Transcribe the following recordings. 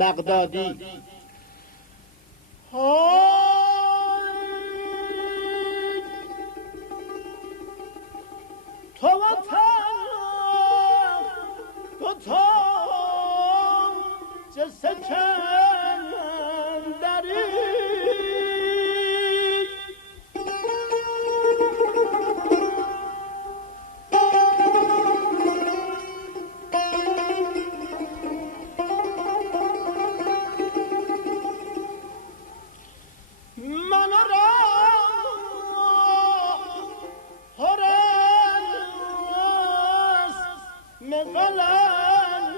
بغدادی. تو تا چه سکندری من را هرس مقلندری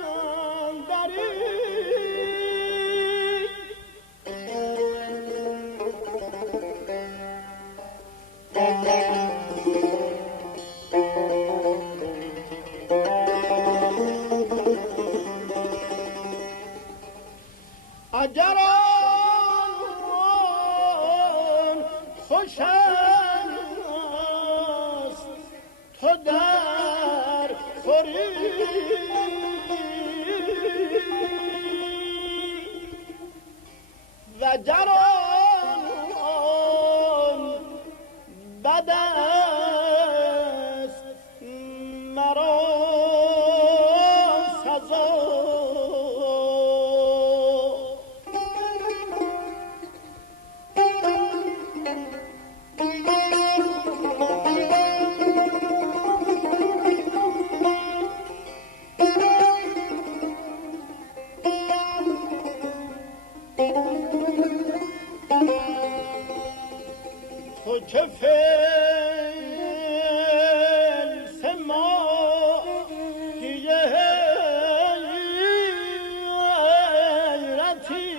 اگر آن خوش است تو در خوری و گر آن بد است مرا سزا. تو که فلس ماهی حیرتی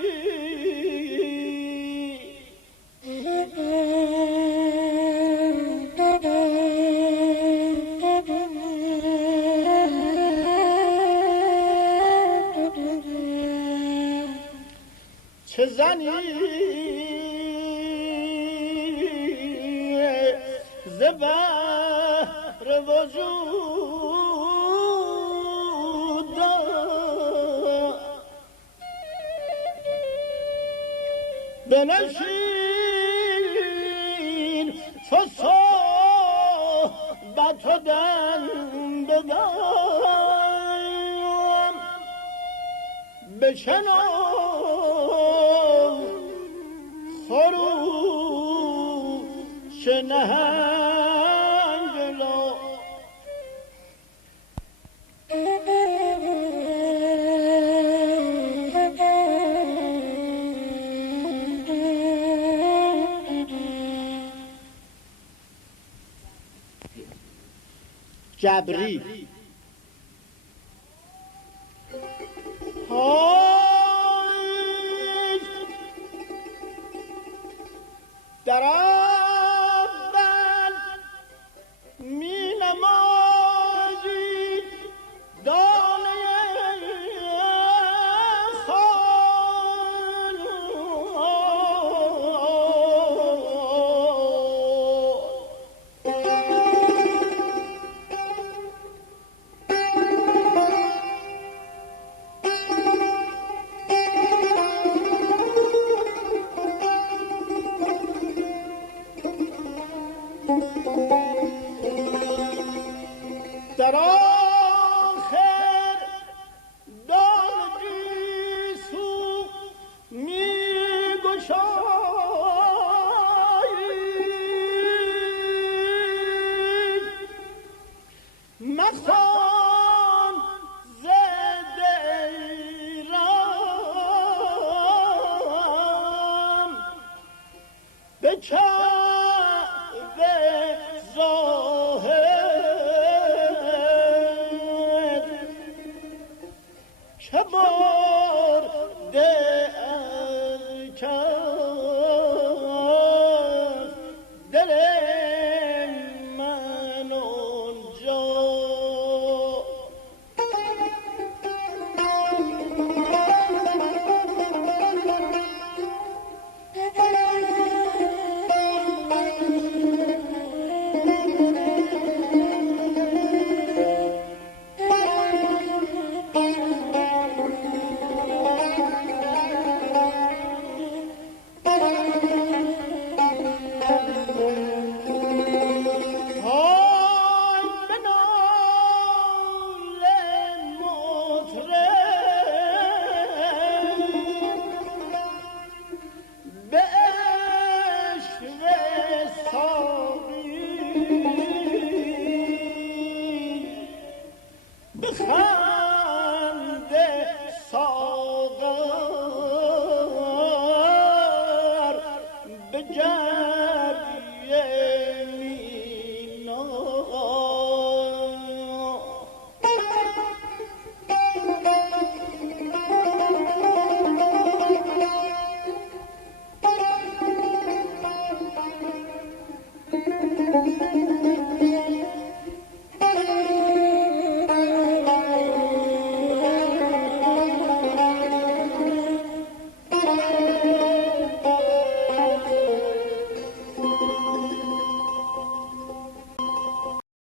چه زنی زبر وجود بنشین چو صحبت و دن بدم بشنو خروش نهنگ لا. جبری در اول می نمایی دانه خان در آخر دانگی سو می گشایی مخوان ز دیرم به کعبه ظاهر که برده